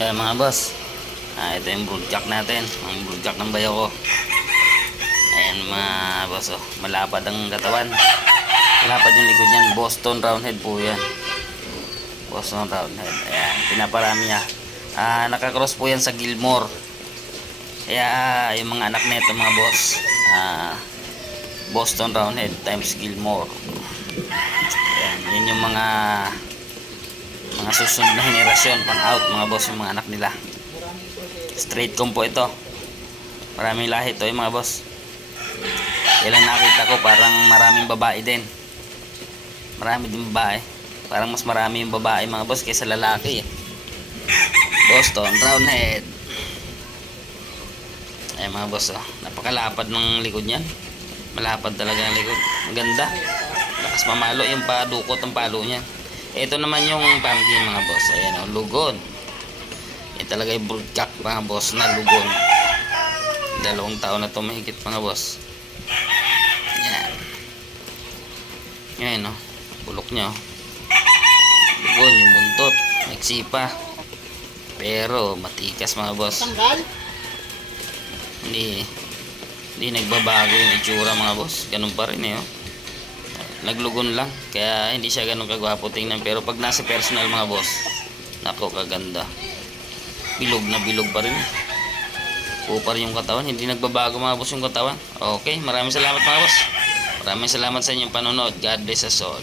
Mga boss, ito yung broodcock natin, ang broodcock ng bayo ko. Ayan mga boss, malapad ang katawan, malapad yung likod niyan. Boston Roundhead po yan, Boston Roundhead. Ayan, pinaparami niya. Nakakross po yan sa Gilmore. Kaya yung mga anak nito mga boss, Boston Roundhead times Gilmore. Ayan, yun yung mga susunod na henerasyon pang out mga boss, yung mga anak nila. Straight comp po ito, maraming lahi ito mga boss. Kailan nakita ko parang maraming babae din, marami din babae, parang mas marami yung babae mga boss kaysa lalaki. Boston Roundhead. Ay mga boss, napakalapad ng likod niyan, malapad talaga ang likod, maganda, lakas mamalo yung padukot ng palo niya. Ito naman yung pumpkin mga boss. Ayan lugon. Yan talaga yung broodcock mga boss na lugon. 2 taon na ito mahigit mga boss. Yan. Yan bulok nya lugon yung buntot, nagsipa, pero matikas mga boss. Hindi nagbabago yung itsura mga boss, ganun pa rin naglugon lang, kaya hindi siya ganun kagwapo tingnan. Pero pag nasa personal mga boss, nako kaganda, bilog na bilog pa rin, kupar yung katawan, hindi nagbabago mga boss yung katawan. Okay, maraming salamat mga boss, maraming salamat sa inyong panonood. God bless us all.